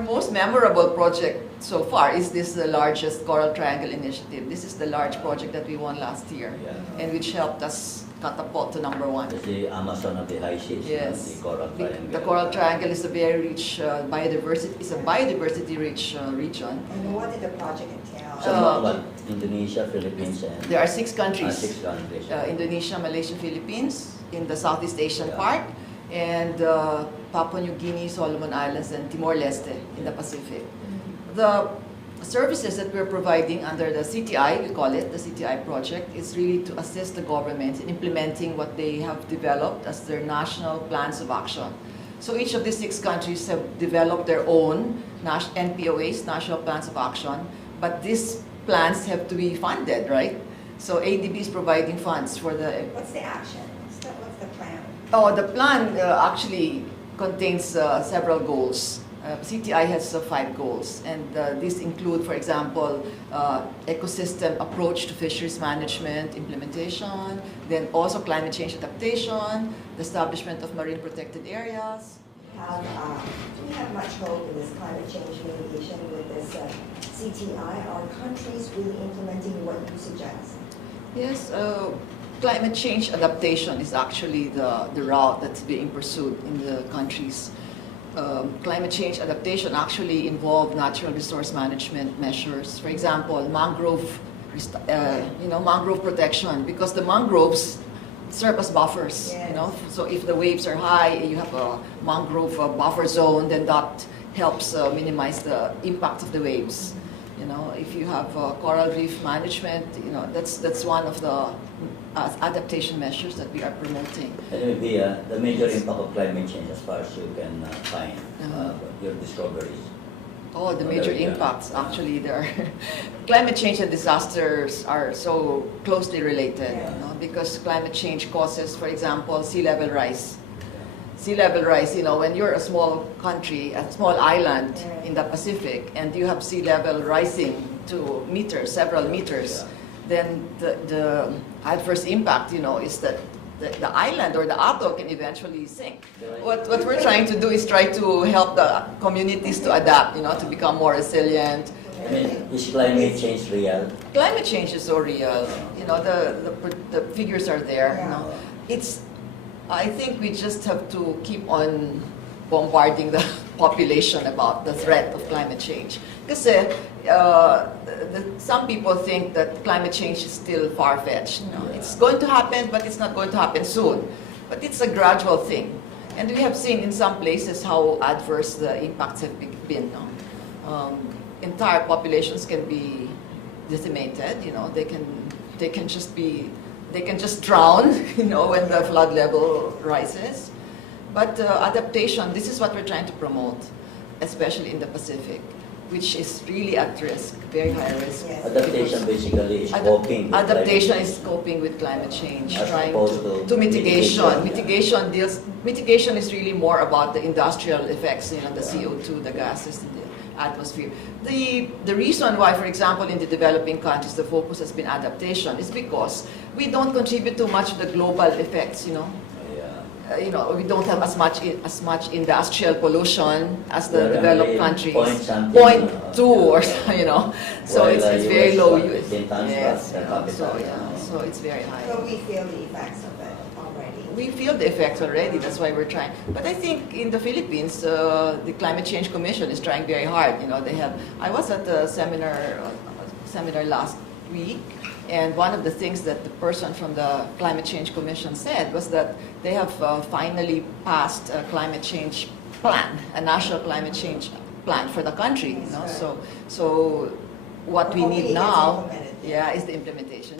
Our most memorable project so far is this the largest Coral Triangle initiative. This is the large project that we won last year, and which helped us catapult to #1. It's the Amazon of the high seas. Yes, The Coral Triangle. The Coral Triangle is a very rich biodiversity. It's a biodiversity-rich region. And what did the project entail? So Indonesia, Philippines, and there are 6 countries. 6 countries. Indonesia, Malaysia, Philippines in the Southeast Asian part, and Papua New Guinea, Solomon Islands, and Timor-Leste in the Pacific. The services that we're providing under the CTI, we call it the CTI project, is really to assist the government in implementing what they have developed as their national plans of action. So each of these 6 countries have developed their own NPOAs, national plans of action, but these plans have to be funded, right? So ADB is providing funds for the... What's the action? What's the plan? Oh, the plan actually contains several goals. CTI has 5 goals, and these include, for example, ecosystem approach to fisheries management implementation, then also climate change adaptation, the establishment of marine protected areas. Do we have much hope in this climate change mitigation with this CTI? Are countries really implementing what you suggest? Yes, climate change adaptation is actually the route that's being pursued in the countries. Climate change adaptation actually involve natural resource management measures. For example, mangrove protection, because the mangroves serve as buffers. Yes. So if the waves are high, you have a mangrove buffer zone, then that helps minimize the impact of the waves. If you have coral reef management, that's one of the adaptation measures that we are promoting. Anyway, the major impact of climate change, as far as you can find your discoveries. Oh, the major impacts, actually, there are climate change and disasters are so closely related, because climate change causes, for example, sea level rise. Sea level rise, when you're a small country, a small island in the Pacific, and you have sea level rising to meters, several meters, then the adverse impact, is that the island or the atoll can eventually sink. What we're trying to do is try to help the communities to adapt, to become more resilient. I mean, is climate change real? Climate change is so real. The figures are there. I think we just have to keep on bombarding the population about the threat of climate change. Because some people think that climate change is still far-fetched. It's going to happen, but it's not going to happen soon. But it's a gradual thing. And we have seen in some places how adverse the impacts have been. Entire populations can be decimated. They can just drown, when the flood level rises. But adaptation, this is what we're trying to promote, especially in the Pacific, which is really at risk, very high risk. Yes. Adaptation basically is coping. Adaptation is coping with climate change, as trying opposed to mitigation. Mitigation is really more about the industrial effects, the CO2, the gases in the atmosphere. The reason why, for example, in the developing countries, the focus has been adaptation is because we don't contribute too much to the global effects, we don't have as much industrial pollution as the developed countries. 0.2 or so it's very low. Yes, so it's very high. So we feel the effects of it already. We feel the effects already. That's why we're trying. But I think in the Philippines, the Climate Change Commission is trying very hard. I was at a seminar last week. And one of the things that the person from the Climate Change Commission said was that they have finally passed a climate change plan, a national climate change plan for the country. So what we need now, is the implementation.